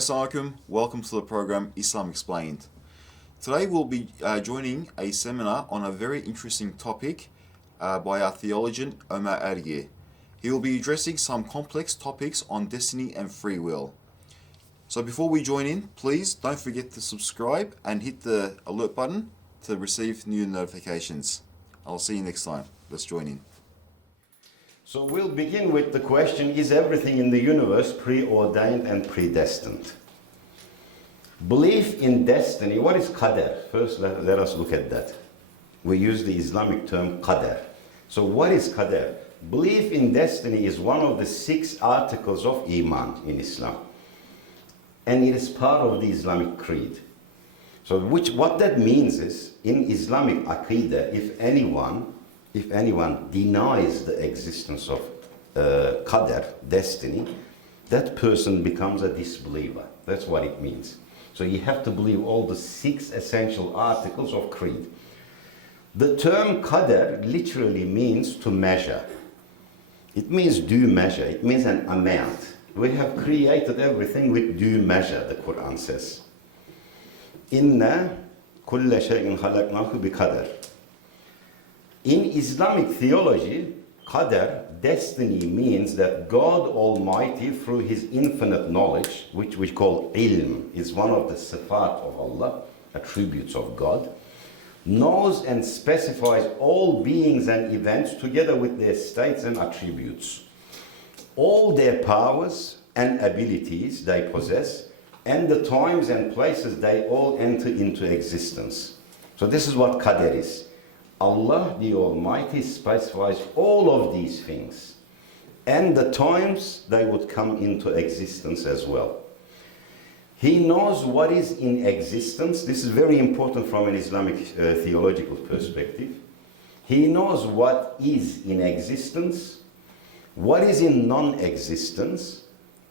Assalamu alaikum, welcome to the program Islam Explained. Today we'll be joining a seminar on a very interesting topic by our theologian Omer Ergi. He will be addressing some complex topics on destiny and free will. So before we join in, please don't forget to subscribe and hit the alert button to receive new notifications. I'll see you next time. Let's join in. So we'll begin with the question, is everything in the universe preordained and predestined? Belief in destiny, what is Qadar? First let us look at that. We use the Islamic term Qadar. So what is Qadar? Belief in destiny is one of the 6 articles of Iman in Islam. And it is part of the Islamic creed. So what that means is, in Islamic Aqidah, if anyone denies the existence of Qadar, destiny, that person becomes a disbeliever. That's what it means. So you have to believe all the 6 essential articles of creed. The term Qadar literally means to measure. It means due measure. It means an amount. We have created everything with due measure, the Quran says. Inna kulla shay'in khalaqnahu bi qadar. In Islamic theology, Qadar, destiny, means that God Almighty, through His infinite knowledge, which we call ilm, is one of the sifat of Allah, attributes of God, knows and specifies all beings and events together with their states and attributes, all their powers and abilities they possess, and the times and places they all enter into existence. So this is what Qadar is. Allah the Almighty specifies all of these things and the times they would come into existence as well. He knows what is in existence. This is very important from an Islamic theological perspective. He knows what is in existence, what is in non-existence,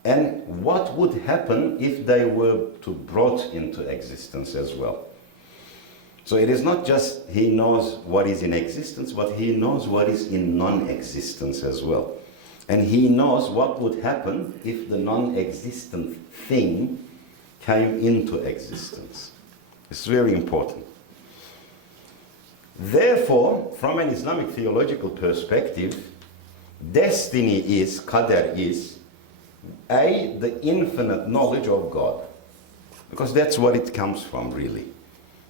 and what would happen if they were to brought into existence as well. So it is not just He knows what is in existence, but He knows what is in non-existence as well. And He knows what would happen if the non-existent thing came into existence. It's very important. Therefore, from an Islamic theological perspective, destiny is, Qadar is, the infinite knowledge of God. Because that's what it comes from, really,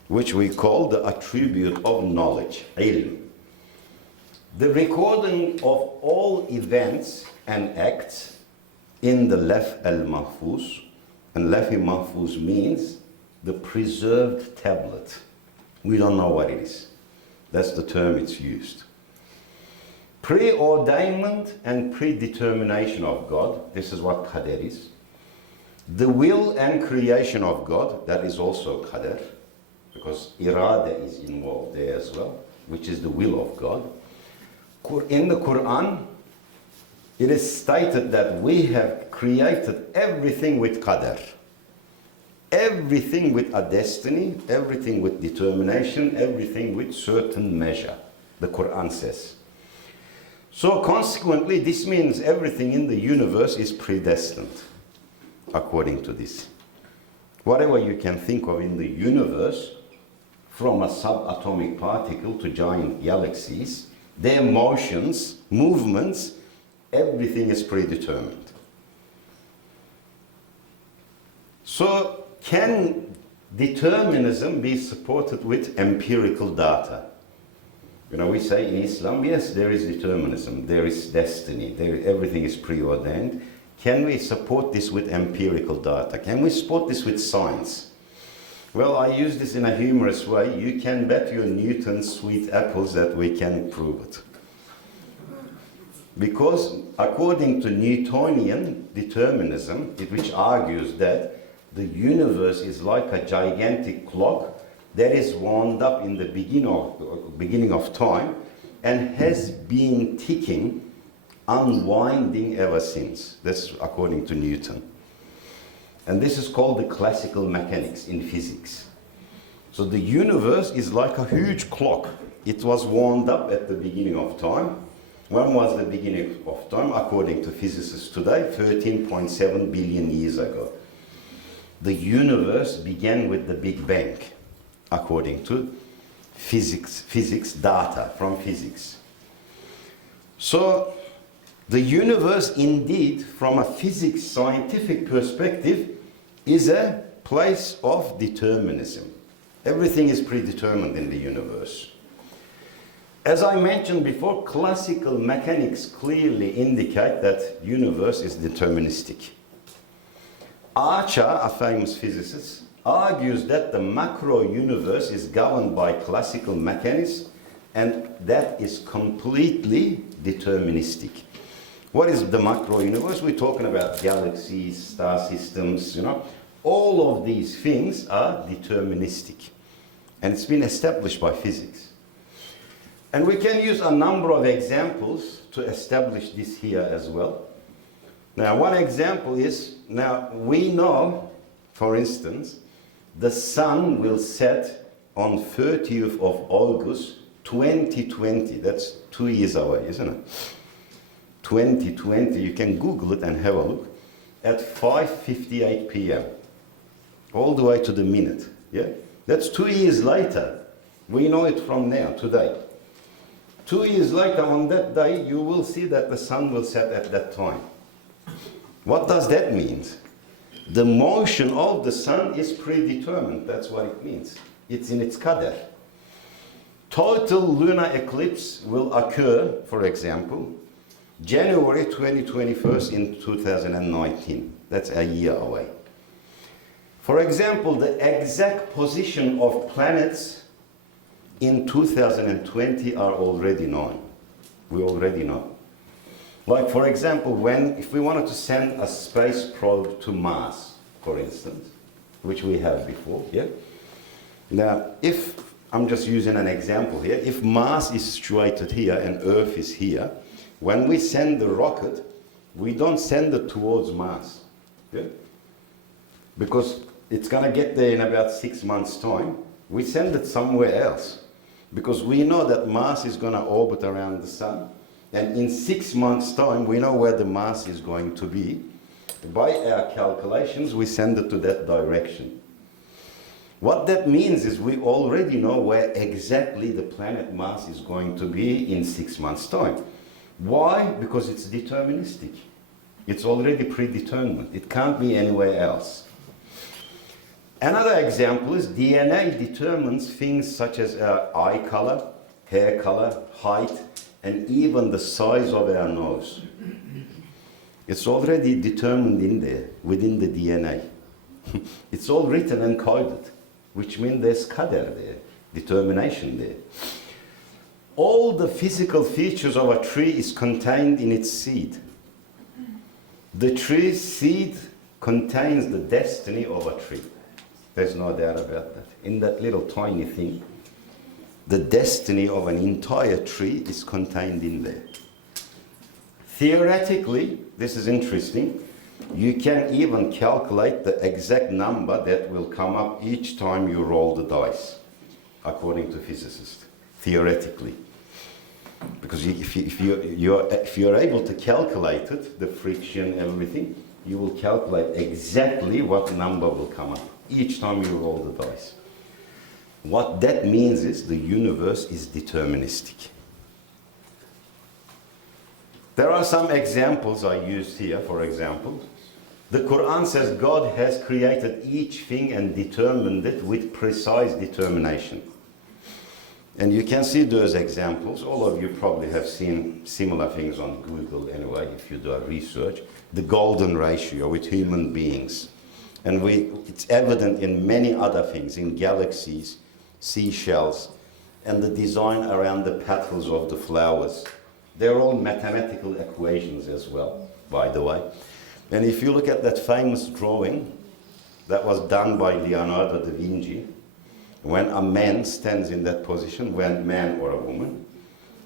which we call the attribute of knowledge, ilm. The recording of all events and acts in the Lawh al-Mahfuz, and Lawh al-Mahfuz means the preserved tablet. We don't know what it is. That's the term it's used. Preordainment and predetermination of God, this is what Qadar is. The will and creation of God, that is also Qadar, because irada is involved there as well, which is the will of God. In the Quran, it is stated that we have created everything with Qadar. Everything with a destiny, everything with determination, everything with certain measure, the Quran says. So consequently, this means everything in the universe is predestined, according to this. Whatever you can think of in the universe, from a subatomic particle to giant galaxies, their motions, movements, everything is predetermined. So can determinism be supported with empirical data? You know, we say in Islam, yes, there is determinism, there is destiny, everything is preordained. Can we support this with empirical data? Can we support this with science? Well, I use this in a humorous way. You can bet your Newton's sweet apples that we can prove it. Because according to Newtonian determinism, which argues that the universe is like a gigantic clock that is wound up in the beginning of time and has been ticking, unwinding ever since. That's according to Newton. And this is called the classical mechanics in physics. So the universe is like a huge clock. It was wound up at the beginning of time. When was the beginning of time? According to physicists today, 13.7 billion years ago. the universe began with the Big Bang, according to physics data from physics. So the universe indeed, from a physics scientific perspective, is a place of determinism. Everything is predetermined in the universe. As I mentioned before, classical mechanics clearly indicate that universe is deterministic. Archer, a famous physicist, argues that the macro universe is governed by classical mechanics and that is completely deterministic. What is the macro universe? We're talking about galaxies, star systems, you know. All of these things are deterministic. And it's been established by physics. And we can use a number of examples to establish this here as well. Now, one example is, now we know, for instance, the sun will set on 30th of August 2020. That's 2 years away, isn't it? 2020, you can Google it and have a look, at 5:58 p.m. all the way to the minute. Yeah, that's 2 years later. We know it from now, today. 2 years later, on that day, you will see that the sun will set at that time. What does that mean? The motion of the sun is predetermined. That's what it means. It's in its Qadar. Total lunar eclipse will occur, for example, January 2021 in 2019. That's a year away. For example, the exact position of planets in 2020 are already known. We already know. Like, for example, if we wanted to send a space probe to Mars, for instance, which we have before, yeah? Now, I'm just using an example here, if Mars is situated here and Earth is here, when we send the rocket, we don't send it towards Mars, yeah? Because it's going to get there in about 6 months' time. We send it somewhere else, because we know that Mars is going to orbit around the sun, and in 6 months' time, we know where the Mars is going to be. By our calculations, we send it to that direction. What that means is we already know where exactly the planet Mars is going to be in 6 months' time. Why? Because it's deterministic. It's already predetermined. It can't be anywhere else. Another example is DNA determines things such as our eye color, hair color, height, and even the size of our nose. It's already determined in there, within the DNA. It's all written and coded, which means there's Qadar there, determination there. All the physical features of a tree is contained in its seed. The tree's seed contains the destiny of a tree. There's no doubt about that. In that little tiny thing, the destiny of an entire tree is contained in there. Theoretically, this is interesting, you can even calculate the exact number that will come up each time you roll the dice, according to physicists, theoretically. Because if you're able to calculate it, the friction, everything, you will calculate exactly what number will come up each time you roll the dice. What that means is the universe is deterministic. There are some examples I used here, for example. The Quran says God has created each thing and determined it with precise determination. And you can see those examples. All of you probably have seen similar things on Google anyway, if you do a research. The golden ratio with human beings. And it's evident in many other things, in galaxies, seashells, and the design around the petals of the flowers. They're all mathematical equations as well, by the way. And if you look at that famous drawing that was done by Leonardo da Vinci, when a man stands in that position, when man or a woman,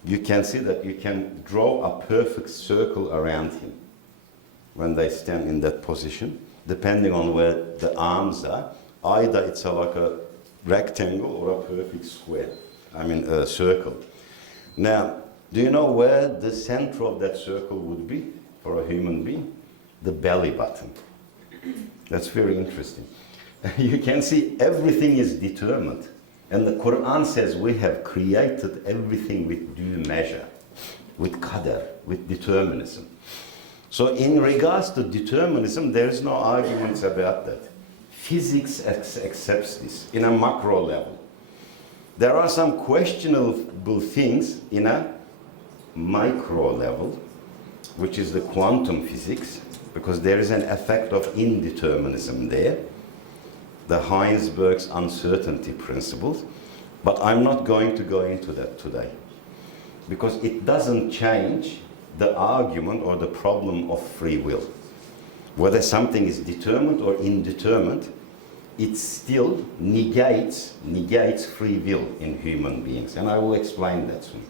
you can see that you can draw a perfect circle around him when they stand in that position, depending on where the arms are. Either it's like a rectangle or a perfect square, a circle. Now, do you know where the center of that circle would be for a human being? The belly button. That's very interesting. you can see everything is determined. And the Quran says we have created everything with due measure, with Qadar, with determinism. So in regards to determinism, there is no arguments about that. Physics accepts this in a macro level. There are some questionable things in a micro level, which is the quantum physics, because there is an effect of indeterminism there, the Heisenberg's uncertainty principles, but I'm not going to go into that today, because it doesn't change the argument or the problem of free will. Whether something is determined or indeterminate, it still negates free will in human beings, and I will explain that soon.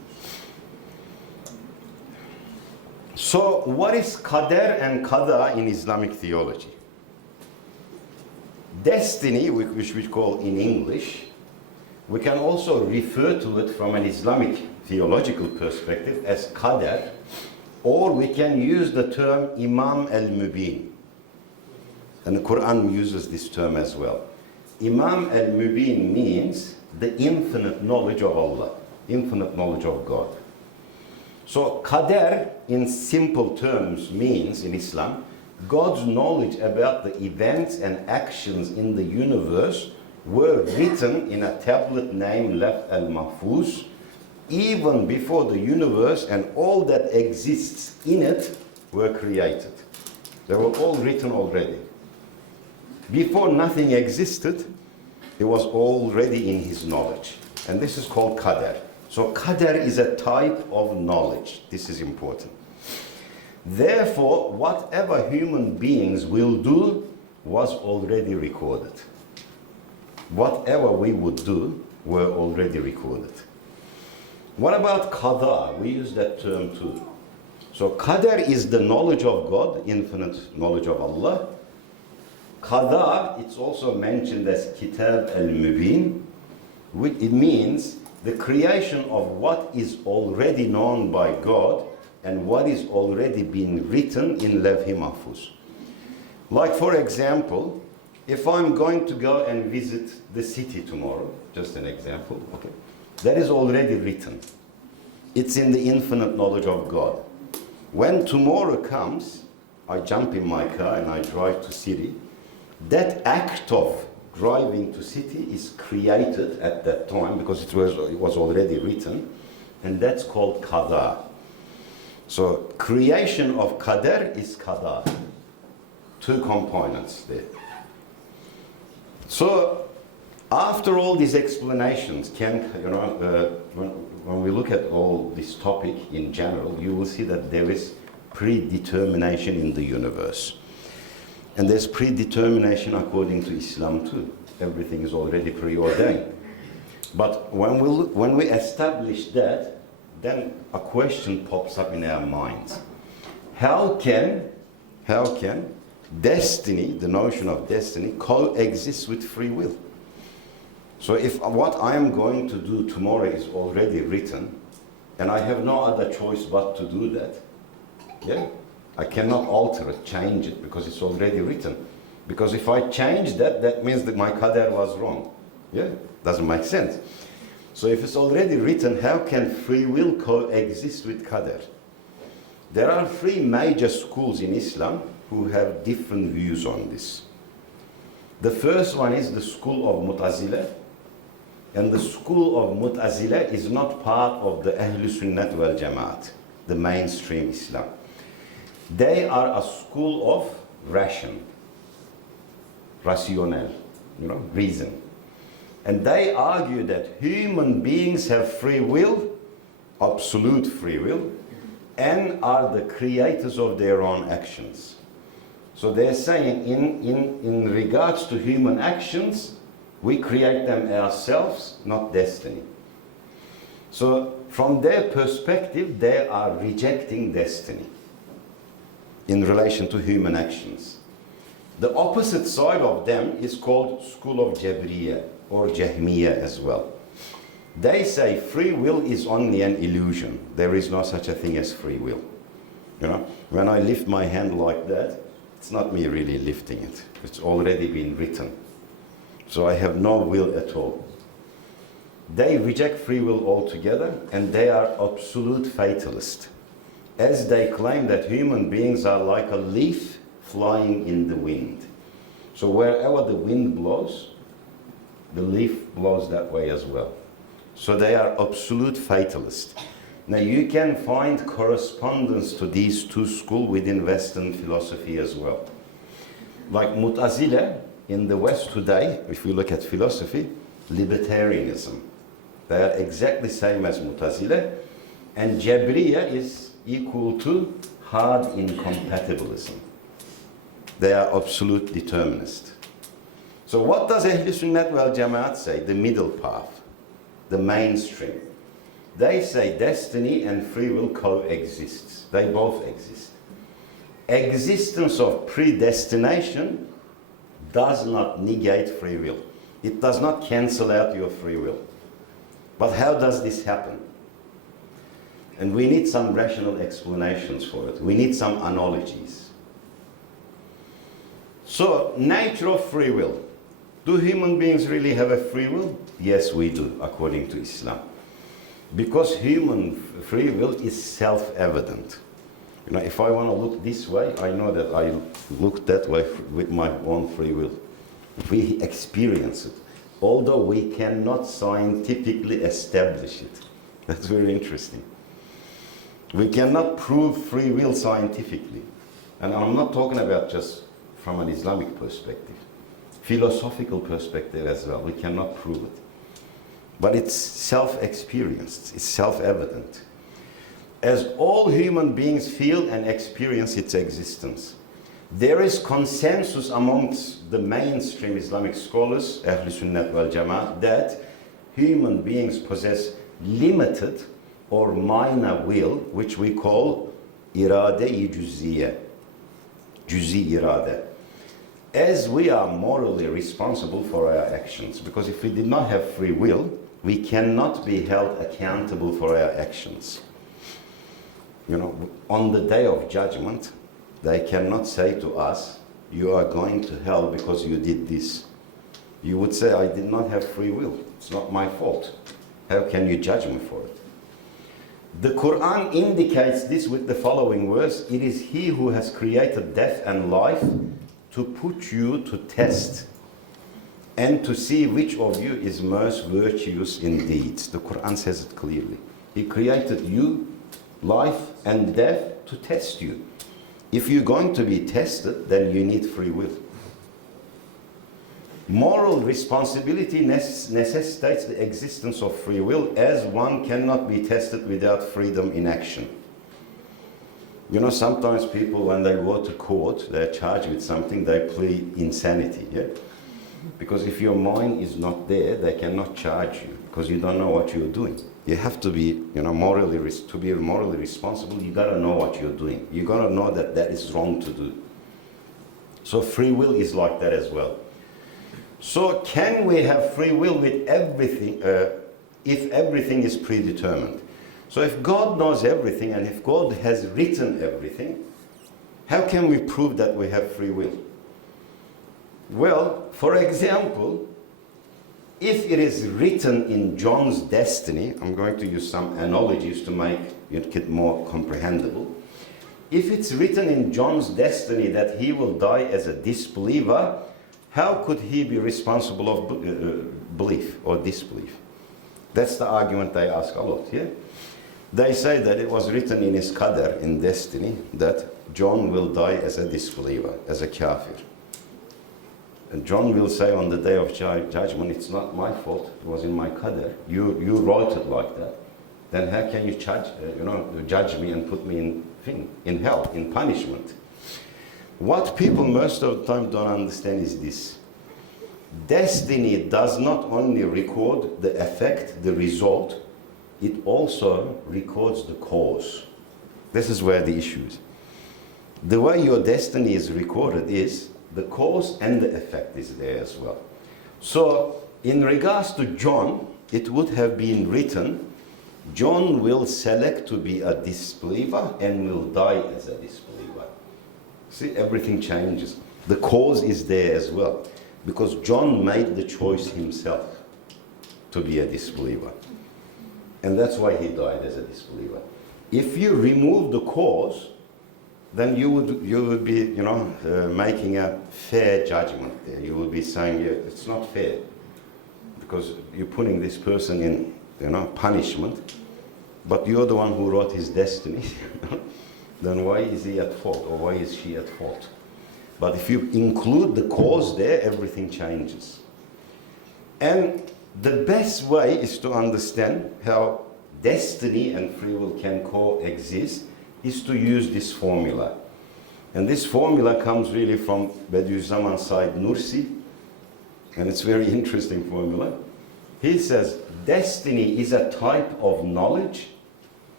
So what is Qadar and Qada in Islamic theology? Destiny, which we call in English, we can also refer to it from an Islamic theological perspective as Qadar, or we can use the term Imam al-Mubin. And the Quran uses this term as well. Imam al-Mubin means the infinite knowledge of Allah, infinite knowledge of God. So Qadar, in simple terms, means in Islam, God's knowledge about the events and actions in the universe were written in a tablet named Lawh al-Mahfuz, even before the universe and all that exists in it were created. They were all written already. Before nothing existed, it was already in his knowledge. And this is called Qadar. So Qadar is a type of knowledge. This is important. Therefore, whatever human beings will do was already recorded. Whatever we would do were already recorded. What about Qada? We use that term too. So Qadar is the knowledge of God, infinite knowledge of Allah. Qada, it's also mentioned as Kitab al-Mubin, which it means the creation of what is already known by God and what is already been written in Lawh Mahfuz. Like for example, if I'm going to go and visit the city tomorrow, just an example, okay, that is already written. It's in the infinite knowledge of God. When tomorrow comes, I jump in my car and I drive to city. That act of driving to city is created at that time because it was already written, and that's called Qada. So creation of Qadar is Qada. Two components there. So after all these explanations, when we look at all this topic in general, you will see that there is predetermination in the universe. And there's predetermination according to Islam too. Everything is already preordained. But when we establish that, then a question pops up in our minds. How can destiny, the notion of destiny, coexist with free will? So if what I am going to do tomorrow is already written, and I have no other choice but to do that, yeah? I cannot alter it, change it, because it's already written. Because if I change that, that means that my Qadar was wrong. Yeah? Doesn't make sense. So if it's already written, how can free will coexist with Qadar? There are three major schools in Islam who have different views on this. The first one is the school of Mu'tazila. And the school of Mu'tazila is not part of the Ahl Sunnat wal Jamaat, the mainstream Islam. They are a school of rationale, reason. And they argue that human beings have free will, absolute free will, and are the creators of their own actions. So they're saying in regards to human actions, we create them ourselves, not destiny. So from their perspective, they are rejecting destiny in relation to human actions. The opposite side of them is called School of Jabriya or Jahmiya as well. They say free will is only an illusion. There is no such a thing as free will. You know, when I lift my hand like that, it's not me really lifting it. It's already been written. So I have no will at all. They reject free will altogether, and they are absolute fatalists, as they claim that human beings are like a leaf flying in the wind. So wherever the wind blows, the leaf blows that way as well. So they are absolute fatalists. Now you can find correspondence to these two schools within Western philosophy as well. Like Mu'tazila in the West today, if you look at philosophy, libertarianism. They are exactly the same as Mu'tazila, and Jabriya is equal to hard incompatibilism. They are absolute determinists. So what does Ahl Sunnat wal Jamaat say? The middle path, the mainstream. They say destiny and free will coexist. They both exist. Existence of predestination does not negate free will. It does not cancel out your free will. But how does this happen? And we need some rational explanations for it. We need some analogies. So, nature of free will. Do human beings really have a free will? Yes, we do, according to Islam. Because human free will is self-evident. You know, if I want to look this way, I know that I look that way with my own free will. We experience it, although we cannot scientifically establish it. That's very interesting. We cannot prove free will scientifically. And I'm not talking about just from an Islamic perspective. Philosophical perspective as well. We cannot prove it. But it's self-experienced. It's self-evident. As all human beings feel and experience its existence, there is consensus amongst the mainstream Islamic scholars, Ahl Sunnat wal Jamaat, that human beings possess limited or minor will, which we call irade-i juz'iyya, juzi irade. As we are morally responsible for our actions, because if we did not have free will, we cannot be held accountable for our actions. You know, on the day of judgment, they cannot say to us, you are going to hell because you did this. You would say, I did not have free will. It's not my fault. How can you judge me for it? The Quran indicates this with the following verse: it is He who has created death and life to put you to test and to see which of you is most virtuous in deeds. The Quran says it clearly. He created you, life and death, to test you. If you're going to be tested, then you need free will. Moral responsibility necessitates the existence of free will, as one cannot be tested without freedom in action. You know, sometimes people, when they go to court, they're charged with something, they plead insanity, yeah? Because if your mind is not there, they cannot charge you, because you don't know what you're doing. You have to be, you know, to be morally responsible, you gotta know what you're doing. You gotta know that that is wrong to do. So free will is like that as well. So can we have free will with everything, if everything is predetermined? So if God knows everything, and if God has written everything, how can we prove that we have free will? Well, for example, if it is written in John's destiny, I'm going to use some analogies to make it more comprehensible. If it's written in John's destiny that he will die as a disbeliever, how could he be responsible of belief or disbelief? That's the argument they ask a lot, yeah? They say that it was written in his Qadar, in destiny, that John will die as a disbeliever, as a kafir. And John will say on the day of judgment, it's not my fault, it was in my Qadar. You wrote it like that. Then how can you judge me and put me in hell, in punishment? What people most of the time don't understand is this. Destiny does not only record the effect, the result, it also records the cause. This is where the issue is. The way your destiny is recorded is the cause and the effect is there as well. So, in regards to John, it would have been written, John will select to be a disbeliever and will die as a disbeliever. See, everything changes. The cause is there as well. Because John made the choice himself to be a disbeliever. And that's why he died as a disbeliever. If you remove the cause, then you would be, making a fair judgment there. You would be saying, yeah, it's not fair, because you're putting this person in, punishment, but you're the one who wrote his destiny. Then why is he at fault, or why is she at fault? But if you include the cause there, everything changes. And the best way is to understand how destiny and free will can coexist is to use this formula. And this formula comes really from Bediüzzaman Said Nursi, and it's a very interesting formula. He says, destiny is a type of knowledge,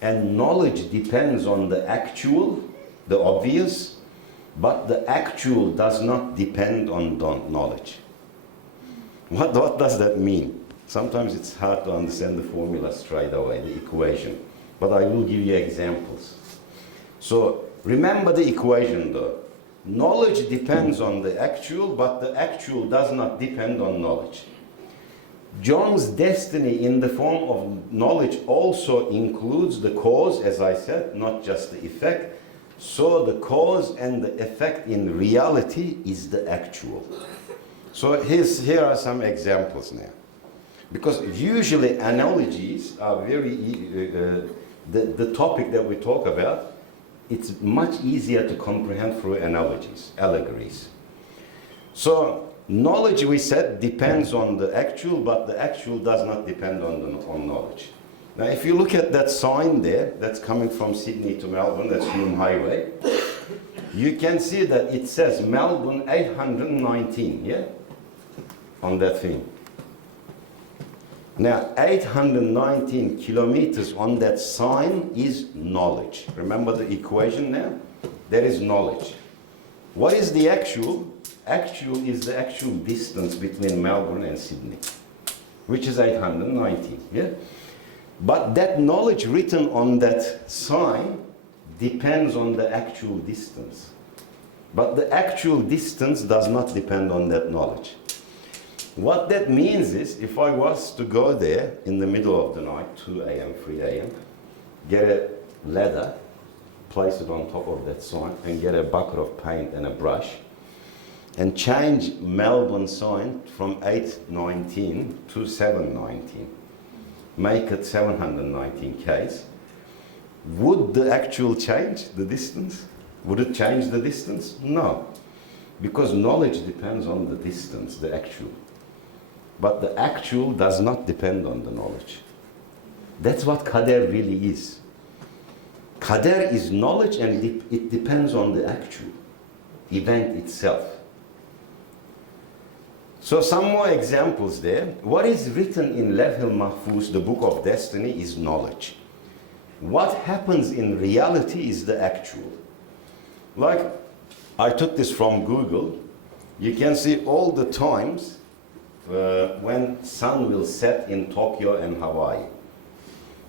and knowledge depends on the actual, the obvious, but the actual does not depend on knowledge. What does that mean? Sometimes it's hard to understand the formula straight away, the equation, but I will give you examples. So remember the equation though. Knowledge depends on the actual, but the actual does not depend on knowledge. John's destiny in the form of knowledge also includes the cause, as I said, not just the effect. So the cause and the effect in reality is the actual. So here are some examples now. Because usually analogies are very, the topic that we talk about, it's much easier to comprehend through analogies, allegories. So knowledge, we said, depends on the actual, but the actual does not depend on knowledge. Now if you look at that sign there, that's coming from Sydney to Melbourne, that's Hume Highway, you can see that it says Melbourne 819, yeah? On that thing. Now 819 kilometers on that sign is knowledge. Remember the equation now? There is knowledge. What is the actual? Actual is the actual distance between Melbourne and Sydney, which is 819, yeah? But that knowledge written on that sign depends on the actual distance. But the actual distance does not depend on that knowledge. What that means is, if I was to go there in the middle of the night, 2 a.m., 3 a.m., get a ladder, place it on top of that sign, and get a bucket of paint and a brush, and change Melbourne sign from 819 to 719, make it 719 k's, would the actual change the distance? Would it change the distance? No, because knowledge depends on the distance, the actual. But the actual does not depend on the knowledge. That's what Qadar really is. Qadar is knowledge, and it depends on the actual event itself. So some more examples there. What is written in Lawh al-Mahfuz, the book of destiny, is knowledge. What happens in reality is the actual. Like, I took this from Google. You can see all the times when sun will set in Tokyo and Hawaii.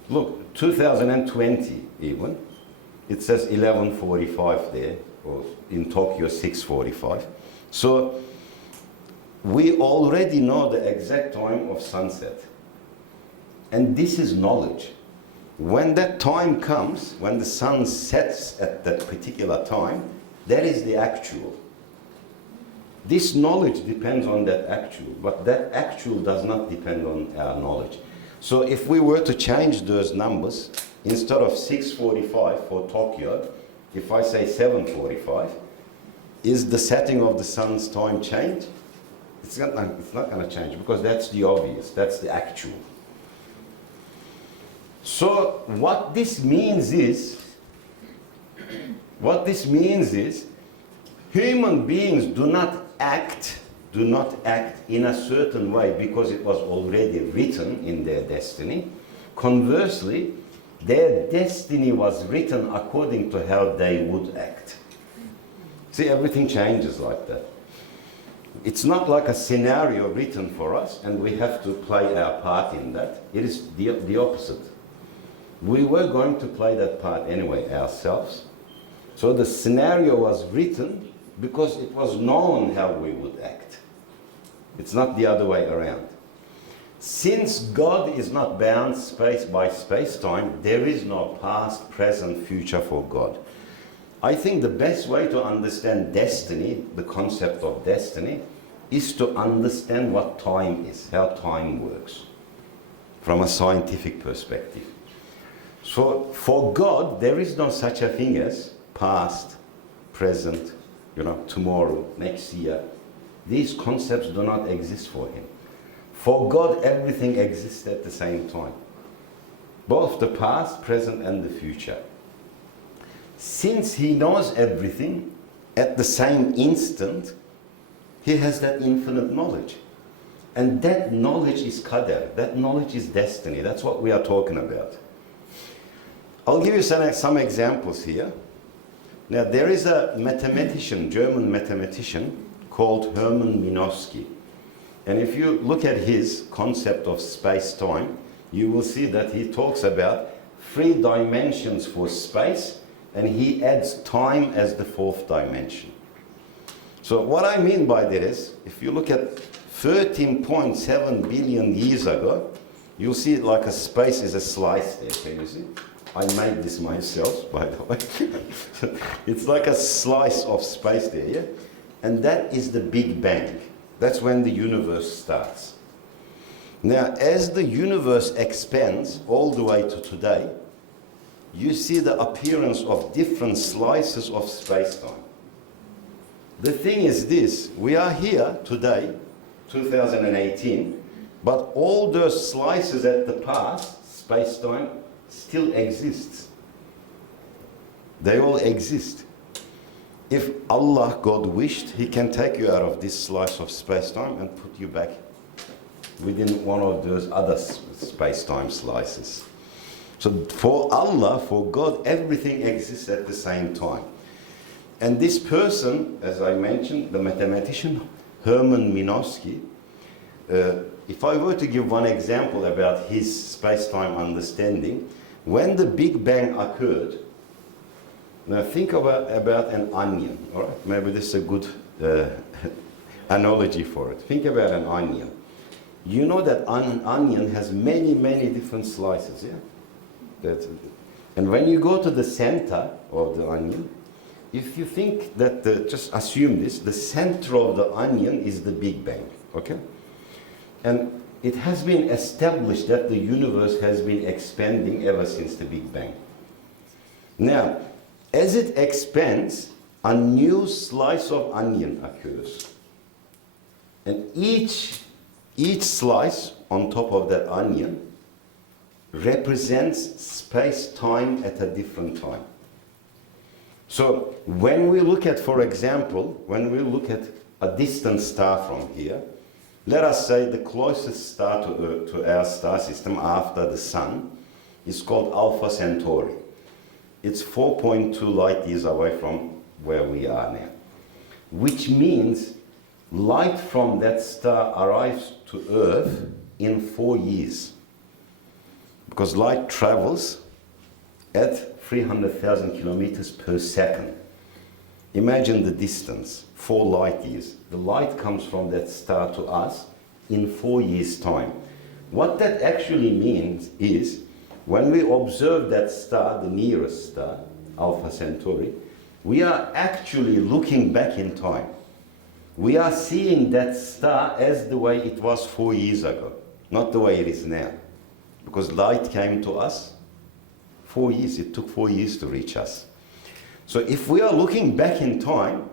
Look, 2020 even, it says 11:45 there, or in Tokyo 6:45. So we already know the exact time of sunset. And this is knowledge. When that time comes, when the sun sets at that particular time, that is the actual. This knowledge depends on that actual, but that actual does not depend on our knowledge. So if we were to change those numbers, instead of 6:45 for Tokyo, if I say 7:45, is the setting of the sun's time change? It's not going to change, because that's the obvious, that's the actual. So what this means is, human beings do not act in a certain way because it was already written in their destiny. Conversely, their destiny was written according to how they would act. See, everything changes like that. It's not like a scenario written for us and we have to play our part in that. It is the opposite. We were going to play that part anyway ourselves. So the scenario was written because it was known how we would act. It's not the other way around. Since God is not bound space by space-time, there is no past, present, future for God. I think the best way to understand destiny, the concept of destiny, is to understand what time is, how time works, from a scientific perspective. So for God, there is no such a thing as past, present, tomorrow, next year. These concepts do not exist for him. For God, everything exists at the same time. Both the past, present, and the future. Since he knows everything at the same instant, he has that infinite knowledge. And that knowledge is Qadar. That knowledge is destiny. That's what we are talking about. I'll give you some examples here. Now, there is a mathematician, German mathematician, called Hermann Minkowski. And if you look at his concept of space-time, you will see that he talks about 3 dimensions for space, and he adds time as the 4th dimension. So what I mean by that is, if you look at 13.7 billion years ago, you'll see it like a space is a slice there. Can you see? I made this myself, by the way. It's like a slice of space there, yeah? And that is the Big Bang. That's when the universe starts. Now, as the universe expands all the way to today, you see the appearance of different slices of space-time. The thing is this, we are here today, 2018, but all those slices at the past, space-time, still exists. They all exist. If Allah, God wished, He can take you out of this slice of space-time and put you back within one of those other space-time slices. So for Allah, for God, everything exists at the same time. And this person, as I mentioned, the mathematician, Hermann Minkowski, if I were to give one example about his space-time understanding, when the Big Bang occurred, now think about an onion, all right? Maybe this is a good analogy for it. Think about an onion. You know that an onion has many, many different slices, yeah? And when you go to the center of the onion, if you think that, just assume this, the center of the onion is the Big Bang, okay? And it has been established that the universe has been expanding ever since the Big Bang. Now, as it expands, a new slice of onion occurs. And each slice on top of that onion represents space-time at a different time. So when we look at, for example, when we look at a distant star from here, let us say the closest star to our star system after the Sun is called Alpha Centauri. It's 4.2 light years away from where we are now, which means light from that star arrives to Earth in 4 years, because light travels at 300,000 kilometers per second. Imagine the distance, 4 light years. The light comes from that star to us in 4 years' time. What that actually means is, when we observe that star, the nearest star, Alpha Centauri, we are actually looking back in time. We are seeing that star as the way it was 4 years ago, not the way it is now. Because light came to us 4 years, it took 4 years to reach us. So if we are looking back in time,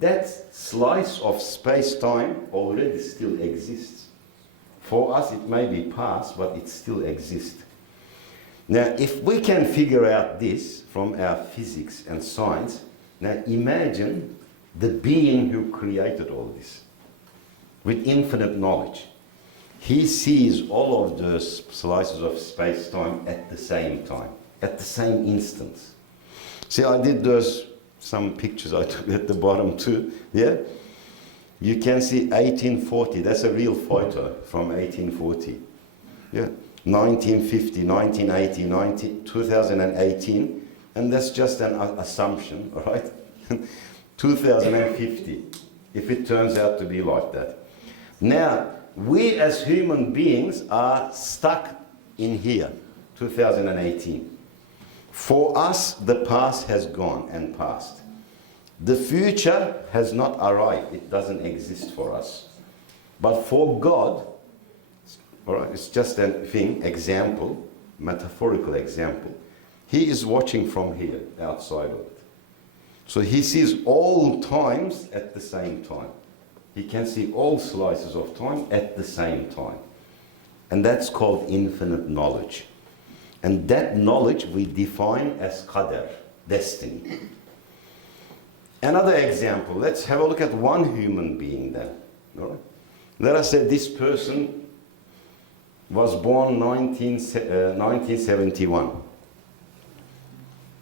that slice of space-time already still exists. For us it may be past, but it still exists. Now, if we can figure out this from our physics and science, now imagine the being who created all this with infinite knowledge. He sees all of those slices of space-time at the same time, at the same instance. See, I did some pictures I took at the bottom too, yeah? You can see 1840, that's a real photo from 1840, yeah? 1950, 1980, 2018, and that's just an assumption, all right? 2050, if it turns out to be like that. Now, we as human beings are stuck in here, 2018. For us, the past has gone and passed. The future has not arrived. It doesn't exist for us. But for God, all right, it's just a thing, example, metaphorical example. He is watching from here, outside of it. So he sees all times at the same time. He can see all slices of time at the same time. And that's called infinite knowledge. And that knowledge we define as Qadar, destiny. Another example, let's have a look at one human being then. All right? Let us say this person was born 1971.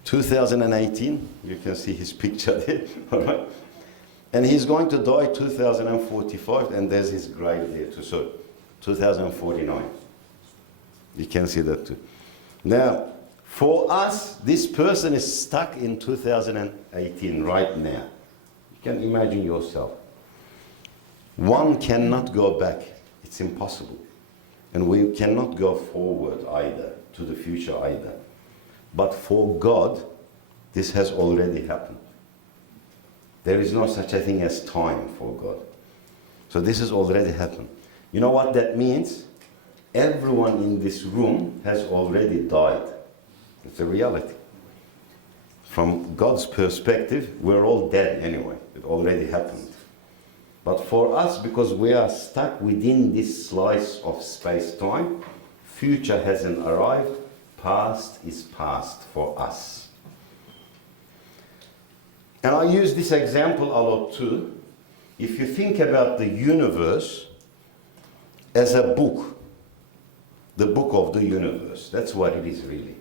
2018, you can see his picture there, all right? And he's going to die 2045, and there's his grave there too, so 2049. You can see that too. Now, for us, this person is stuck in 2018 right now. You can imagine yourself. One cannot go back. It's impossible. And we cannot go forward either, to the future either. But for God, this has already happened. There is no such a thing as time for God. So this has already happened. You know what that means? Everyone in this room has already died. It's a reality. From God's perspective, we're all dead anyway. It already happened. But for us, because we are stuck within this slice of space-time, future hasn't arrived, past is past for us. And I use this example a lot too. If you think about the universe as a book, the book of the universe, that's what it is really.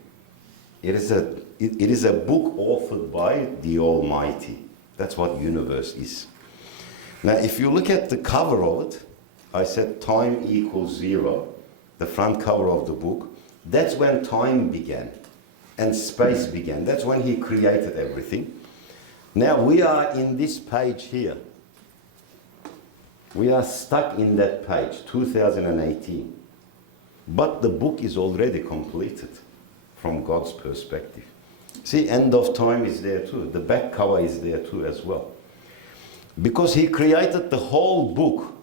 It is a book authored by the Almighty. That's what universe is. Now, if you look at the cover of it, I said time equals 0, the front cover of the book. That's when time began and space began. That's when he created everything. Now we are in this page here. We are stuck in that page, 2018. But the book is already completed from God's perspective. See, end of time is there too. The back cover is there too as well. Because he created the whole book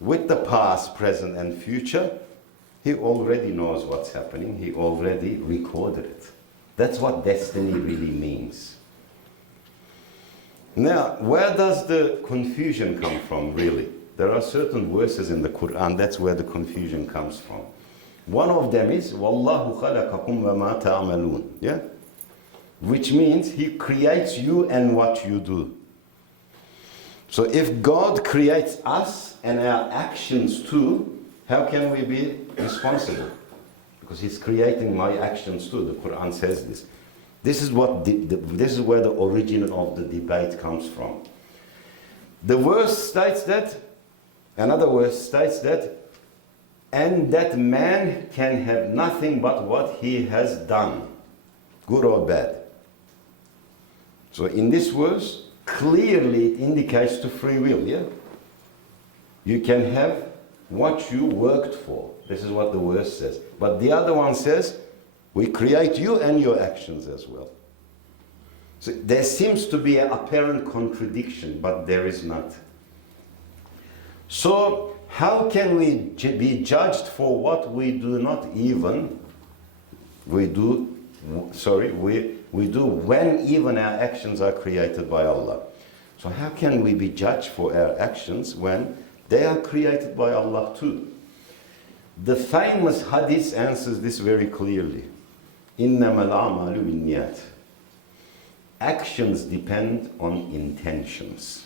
with the past, present and future, he already knows what's happening. He already recorded it. That's what destiny really means. Now, where does the confusion come from, really? There are certain verses in the Quran, that's where the confusion comes from. One of them is, وَاللَّهُ خَلَقَكُمْ وَمَا تَعْمَلُونَ. Yeah? Which means he creates you and what you do. So if God creates us and our actions too, how can we be responsible? Because he's creating my actions too. The Quran says this. This is what this is where the origin of the debate comes from. The verse states that, another verse states that, and that man can have nothing but what he has done, good or bad. So in this verse, clearly it indicates to free will, yeah? You can have what you worked for. This is what the verse says. But the other one says, we create you and your actions as well. So there seems to be an apparent contradiction, but there is not. So how can we be judged for what we do not even, we do when even our actions are created by Allah? So how can we be judged for our actions when they are created by Allah too? The famous hadith answers this very clearly. إِنَّمَا الْأَعْمَالُ بِالنِّيَّاتِ. Actions depend on intentions.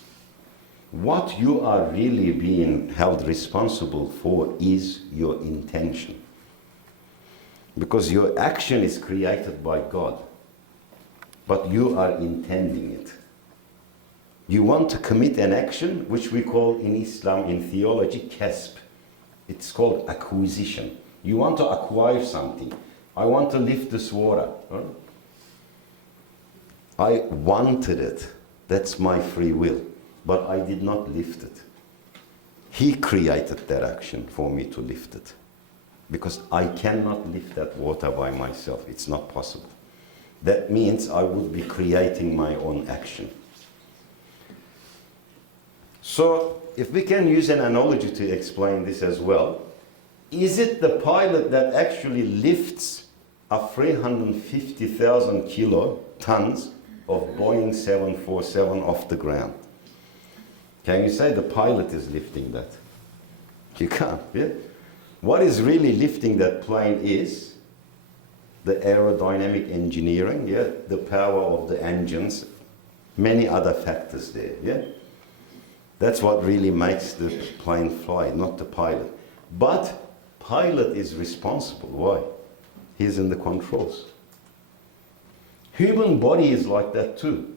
What you are really being held responsible for is your intention. Because your action is created by God, but you are intending it. You want to commit an action, which we call in Islam, in theology, kasb. It's called acquisition. You want to acquire something. I want to lift this water. Right? I wanted it. That's my free will. But I did not lift it. He created that action for me to lift it. Because I cannot lift that water by myself. It's not possible. That means I would be creating my own action. So, if we can use an analogy to explain this as well, is it the pilot that actually lifts a 350,000 kilotons of Boeing 747 off the ground? Can you say the pilot is lifting that? You can't, yeah? What is really lifting that plane is the aerodynamic engineering, yeah? The power of the engines, many other factors there, yeah? That's what really makes the plane fly, not the pilot. But pilot is responsible. Why? He's in the controls. Human body is like that too.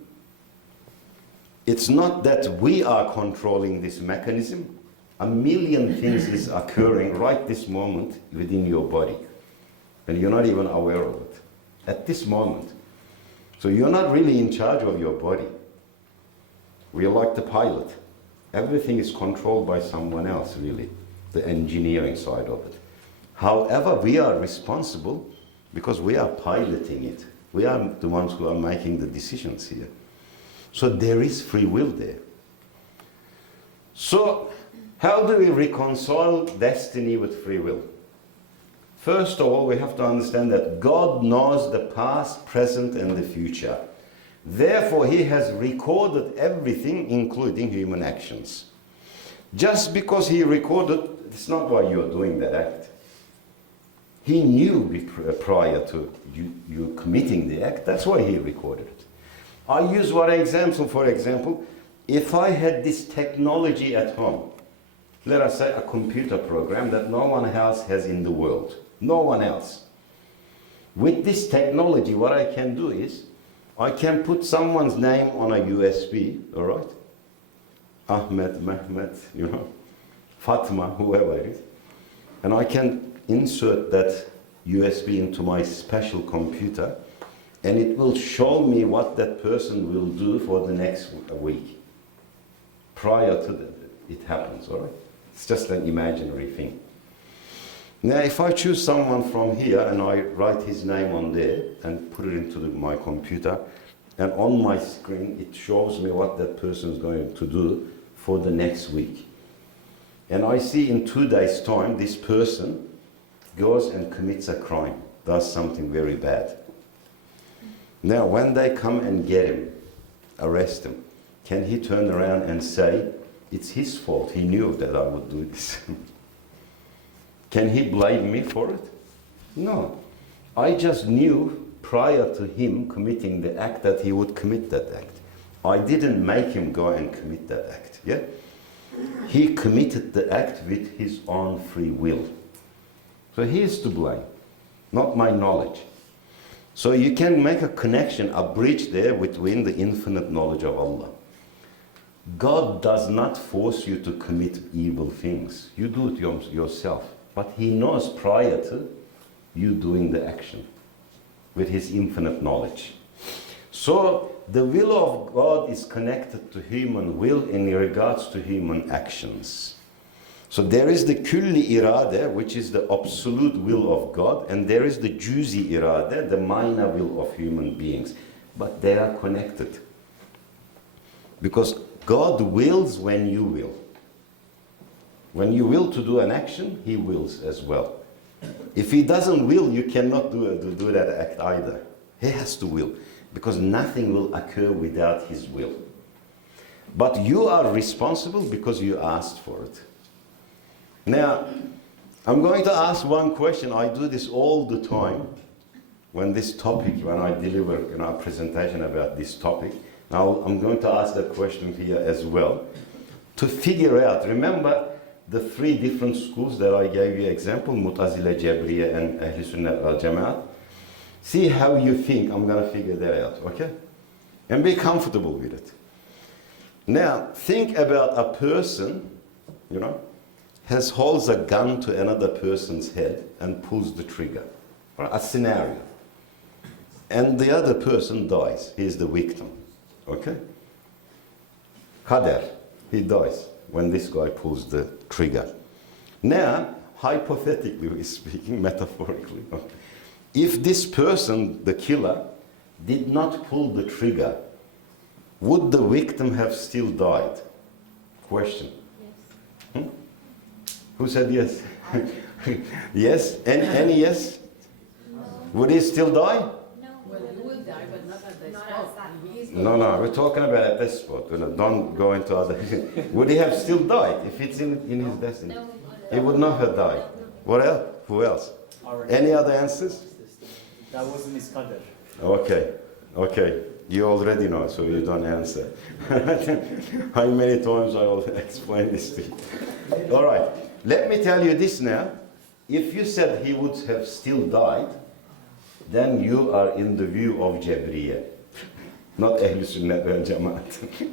It's not that we are controlling this mechanism. A million things is occurring right this moment within your body. And you're not even aware of it. At this moment. So you're not really in charge of your body. We are like the pilot. Everything is controlled by someone else, really. The engineering side of it. However, we are responsible because we are piloting it. We are the ones who are making the decisions here. So there is free will there. So, how do we reconcile destiny with free will? First of all, we have to understand that God knows the past, present, and the future. Therefore, He has recorded everything, including human actions. Just because He recorded, it's not why you are doing that act. He knew prior to you committing the act. That's why He recorded it. I use one example, for example, if I had this technology at home, let us say a computer program that no one else has in the world. No one else. With this technology, what I can do is, I can put someone's name on a USB, all right? Ahmed, Mehmet, you know, Fatma, whoever it is. And I can insert that USB into my special computer, and it will show me what that person will do for the next week. Prior to that, it happens, all right? It's just an imaginary thing. Now, if I choose someone from here and I write his name on there and put it into my computer, and on my screen it shows me what that person is going to do for the next week. And I see in 2 days' time this person goes and commits a crime, does something very bad. Now, when they come and get him, arrest him, can he turn around and say, it's his fault, he knew that I would do this? Can he blame me for it? No. I just knew prior to him committing the act that he would commit that act. I didn't make him go and commit that act, yeah? He committed the act with his own free will. So he is to blame, not my knowledge. So you can make a connection, a bridge there between the infinite knowledge of Allah. God does not force you to commit evil things. You do it yourself. But He knows prior to you doing the action with His infinite knowledge. So the will of God is connected to human will in regards to human actions. So there is the kulli irade, which is the absolute will of God, and there is the juzi irade, the minor will of human beings. But they are connected. Because God wills when you will. When you will to do an action, He wills as well. If He doesn't will, you cannot do that act either. He has to will, because nothing will occur without His will. But you are responsible because you asked for it. Now, I'm going to ask one question. I do this all the time when I deliver a presentation about this topic. Now, I'm going to ask that question here as well. To figure out, remember the 3 different schools that I gave you example, Mu'tazila, Jabriya, and Ahl Sunnah al-Jama'at. See how you think. I'm going to figure that out, okay? And be comfortable with it. Now, think about a person, you know, holds a gun to another person's head and pulls the trigger. A scenario. And the other person dies. He is the victim. Okay? Qadar. He dies when this guy pulls the trigger. Now, hypothetically speaking, metaphorically, if this person, the killer, did not pull the trigger, would the victim have still died? Question. Yes. Who said yes? Yes? Any yes? No. Would he still die? No. Well, he will die, but not at the Not spot. at He is No, we're talking about at this spot. Don't go into other. Would he have still died if it's in his destiny? No. He would not have died. What else? Who else? Any other answers? That wasn't his Qadar. Okay. You already know, so you don't answer. How many times I will explain this to you? All right. Let me tell you this now. If you said he would have still died, then you are in the view of Jabriya, not Ahl Sunnah wal Jamaat.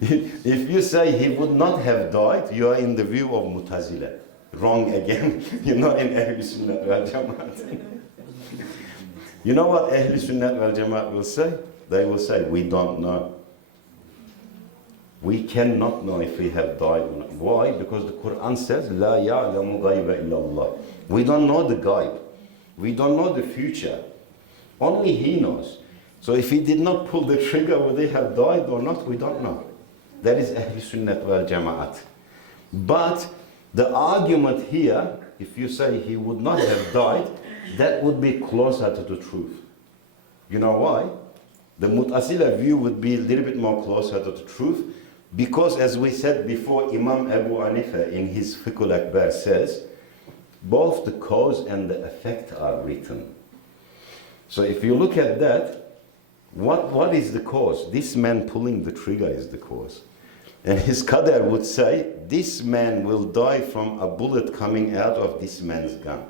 If you say he would not have died, you are in the view of Mutazila. Wrong again. You're not in Ahl Sunnah wal Jamaat. You know what Ahl Sunnah wal Jamaat will say? They will say, we don't know. We cannot know if we have died or not. Why? Because the Quran says, La ya'lamu ghayba illa Allah. We don't know the ghaib. We don't know the future. Only He knows. So if He did not pull the trigger, would they have died or not? We don't know. That is Ahl Sunnah wal Jamaat. But the argument here, if you say he would not have died, that would be closer to the truth. You know why? The Mu'tazila view would be a little bit more closer to the truth, because as we said before, Imam Abu Hanifa in his Fiqh al-Akbar says, both the cause and the effect are written. So if you look at that, what is the cause? This man pulling the trigger is the cause. And his Qadar would say, this man will die from a bullet coming out of this man's gun.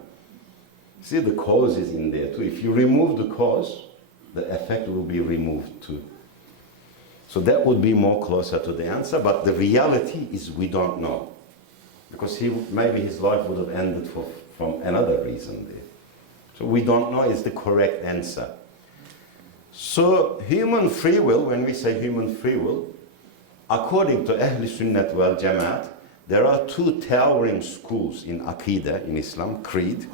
See, the cause is in there too. If you remove the cause, the effect will be removed too. So that would be more closer to the answer, but the reality is we don't know. Because maybe his life would have ended from another reason there. So we don't know is the correct answer. So human free will, when we say human free will, according to Ahl Sunnah wal Jamaat, there are two towering schools in Aqidah, in Islam, creed.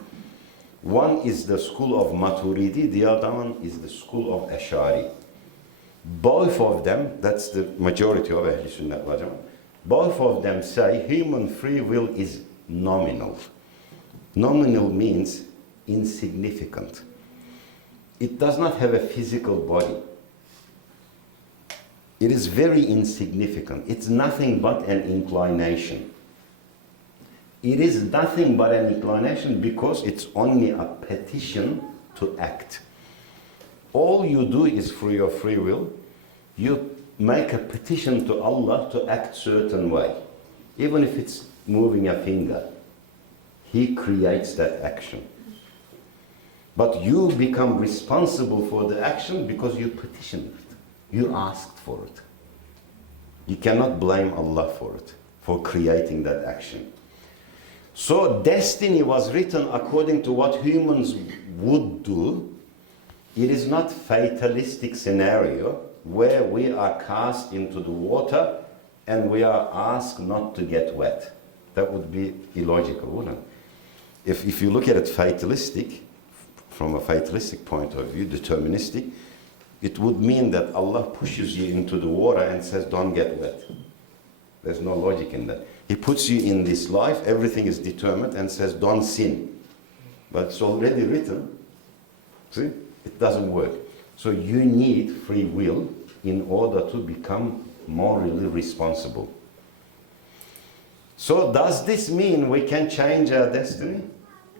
One is the school of Maturidi, the other one is the school of Ash'ari. Both of them, that's the majority of Ahl Sunnah wal Jamaat, both of them say human free will is nominal. Nominal means insignificant. It does not have a physical body. It is very insignificant. It's nothing but an inclination. It is nothing but an inclination because it's only a petition to act. All you do is through your free will, you make a petition to Allah to act certain way. Even if it's moving a finger, He creates that action. But you become responsible for the action because you petitioned it. You asked for it. You cannot blame Allah for it, for creating that action. So destiny was written according to what humans would do. It is not fatalistic scenario where we are cast into the water and we are asked not to get wet. That would be illogical, wouldn't it? If you look at it fatalistic, from a fatalistic point of view, deterministic, it would mean that Allah pushes you into the water and says, don't get wet. There's no logic in that. He puts you in this life, everything is determined, and says, don't sin. But it's already written. See? It doesn't work. So you need free will in order to become morally responsible. So does this mean we can change our destiny?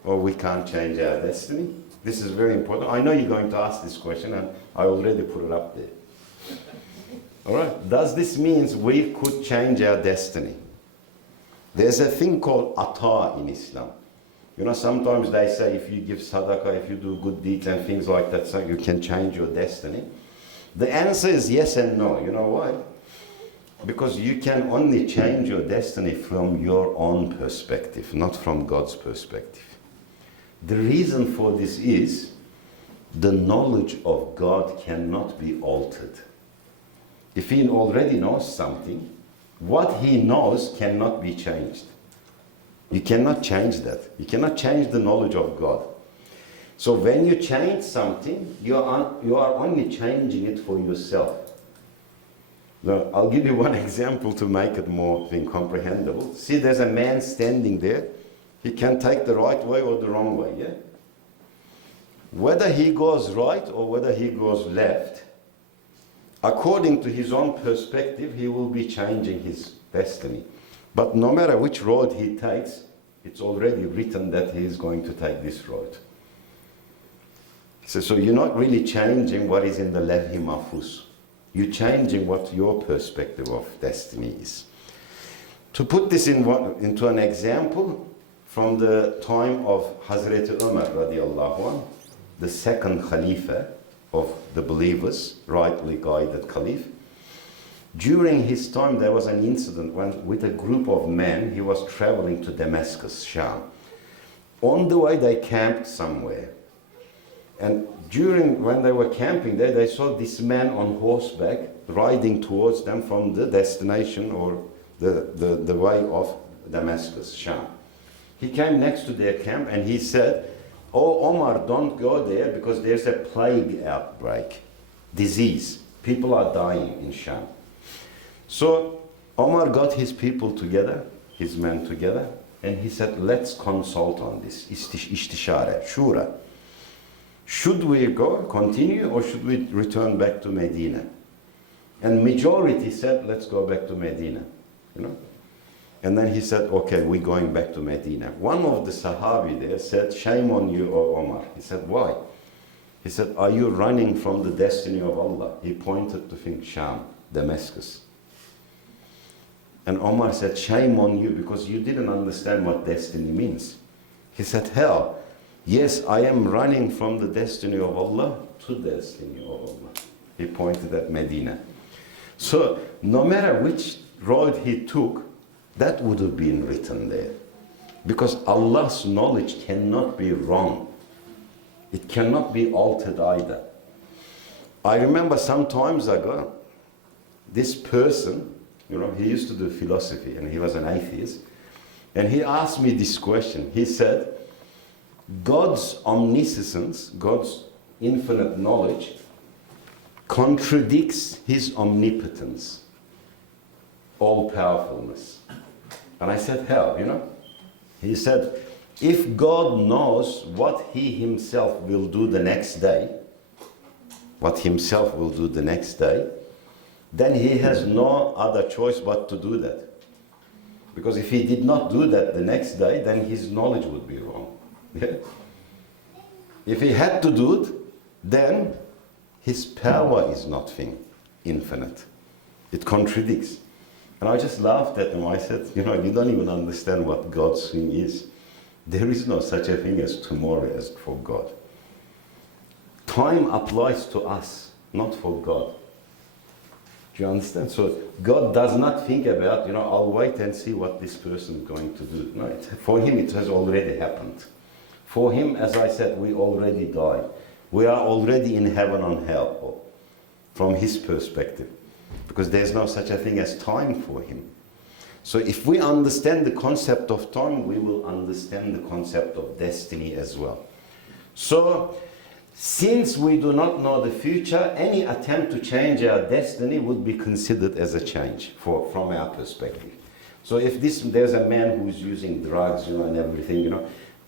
Or we can't change our destiny? This is very important. I know you're going to ask this question, and I already put it up there. All right. Does this mean we could change our destiny? There's a thing called ata in Islam. You know, sometimes they say if you give sadaqah, if you do good deeds and things like that, so you can change your destiny. The answer is yes and no. You know why? Because you can only change your destiny from your own perspective, not from God's perspective. The reason for this is the knowledge of God cannot be altered. If He already knows something, What he knows cannot be changed. You cannot change that. You cannot change the knowledge of God. So when you change something, you are only changing it for yourself. Now, I'll give you one example to make it more comprehensible. See, there's a man standing there. He can take the right way or the wrong way, yeah? Whether he goes right or whether he goes left, according to his own perspective, he will be changing his destiny. But no matter which road he takes, it's already written that he is going to take this road. So you're not really changing what is in the Lawh Mahfuz. You're changing what your perspective of destiny is. To put this into an example, from the time of Hazrat Umar radiallahu anh, the second Khalifa of the believers, rightly guided Caliph, during his time there was an incident when with a group of men, he was traveling to Damascus, Sham. On the way they camped somewhere. And when they were camping there, they saw this man on horseback riding towards them from the destination or the way of Damascus, Sham. He came next to their camp and he said, "Oh Omar, don't go there because there's a plague outbreak, disease. People are dying in Sham." So Omar got his people together, his men together, and he said, "Let's consult on this, istishare, shura. Should we continue, or should we return back to Medina?" And majority said, "Let's go back to Medina." You know? And then he said, "Okay, we're going back to Medina." One of the Sahabi there said, "Shame on you, O Omar." He said, "Why?" He said, "Are you running from the destiny of Allah?" He pointed to Sham, Damascus. And Omar said, "Shame on you, because you didn't understand what destiny means." He said, "Hell, yes, I am running from the destiny of Allah to the destiny of Allah." He pointed at Medina. So, no matter which road he took, that would have been written there. Because Allah's knowledge cannot be wrong. It cannot be altered either. I remember some times ago, this person, he used to do philosophy and he was an atheist. And he asked me this question. He said, God's omniscience, God's infinite knowledge, contradicts his omnipotence, all-powerfulness. And I said, how, He said, if God knows what he himself will do the next day, then he has no other choice but to do that. Because if he did not do that the next day, then his knowledge would be wrong. Yeah? If he had to do it, then his power is not infinite. It contradicts. And I just laughed at him. I said, you don't even understand what God's thing is. There is no such a thing as tomorrow as for God. Time applies to us, not for God. Do you understand? So God does not think about, I'll wait and see what this person is going to do. No, for him it has already happened. For him, as I said, we already died. We are already in heaven or hell, from his perspective. Because there's no such a thing as time for him. So if we understand the concept of time, we will understand the concept of destiny as well. So, since we do not know the future, any attempt to change our destiny would be considered as a change from our perspective. So if there's a man who's using drugs, and everything,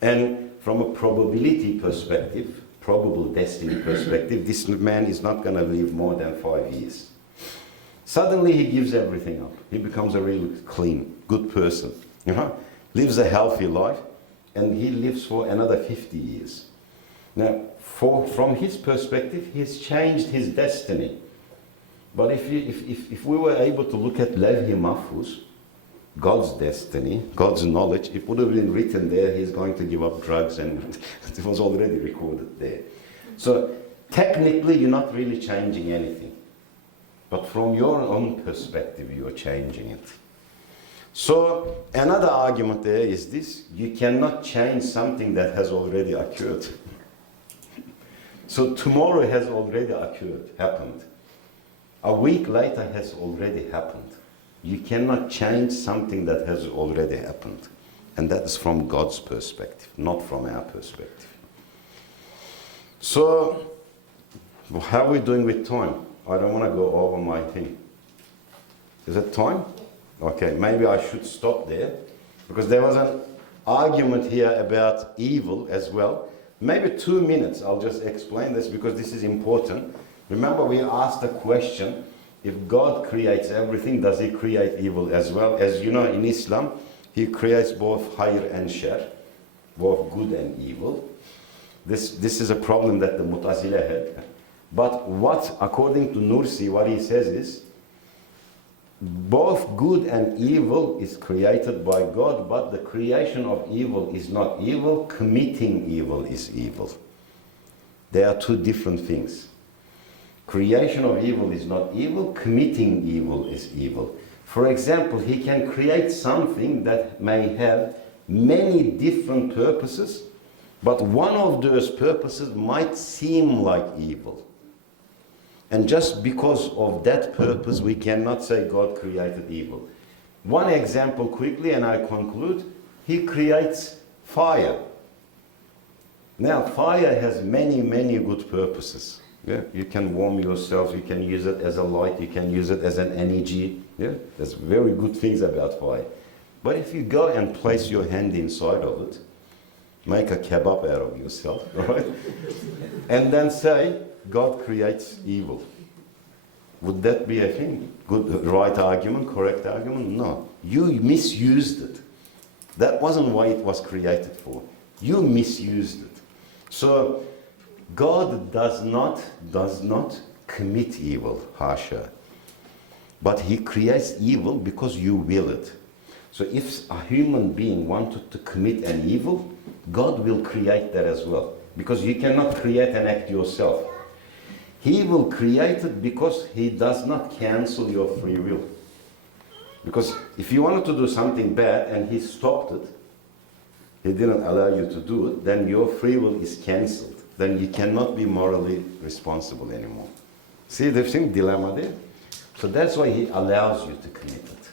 and from a probability perspective, probable destiny perspective, this man is not going to live more than 5 years. Suddenly he gives everything up. He becomes a really clean, good person, lives a healthy life, and he lives for another 50 years. Now, from his perspective, he's changed his destiny. But if we were able to look at Lawh Mahfuz, God's destiny, God's knowledge, it would have been written there, he's going to give up drugs, and it was already recorded there. So technically, you're not really changing anything. But from your own perspective, you're changing it. So another argument there is this: you cannot change something that has already occurred. So tomorrow has already happened. A week later has already happened. You cannot change something that has already happened. And that is from God's perspective, not from our perspective. So, how are we doing with time? I don't want to go over my thing. Is it time? Okay, maybe I should stop there, because there was an argument here about evil as well. Maybe 2 minutes, I'll just explain this because this is important. Remember, we asked the question, if God creates everything, does he create evil as well? As you know, in Islam, he creates both khayr and shar, both good and evil. This is a problem that the Mu'tazila had. But what, according to Nursi, what he says is, both good and evil is created by God, but the creation of evil is not evil, committing evil is evil. They are two different things. Creation of evil is not evil, committing evil is evil. For example, he can create something that may have many different purposes, but one of those purposes might seem like evil. And just because of that purpose, we cannot say God created evil. One example quickly, and I conclude. He creates fire. Now, fire has many, many good purposes. Yeah? You can warm yourself, you can use it as a light, you can use it as an energy. Yeah? There's very good things about fire. But if you go and place your hand inside of it, make a kebab out of yourself, right? And then say, God creates evil. Would that be a thing? Good, right argument, correct argument? No. You misused it. That wasn't why it was created for. You misused it. So, God does not commit evil, hasha. But he creates evil because you will it. So if a human being wanted to commit an evil, God will create that as well. Because you cannot create an act yourself. He will create it because he does not cancel your free will. Because if you wanted to do something bad and he stopped it, he didn't allow you to do it, then your free will is cancelled. Then you cannot be morally responsible anymore. See the same dilemma there? So that's why he allows you to commit it.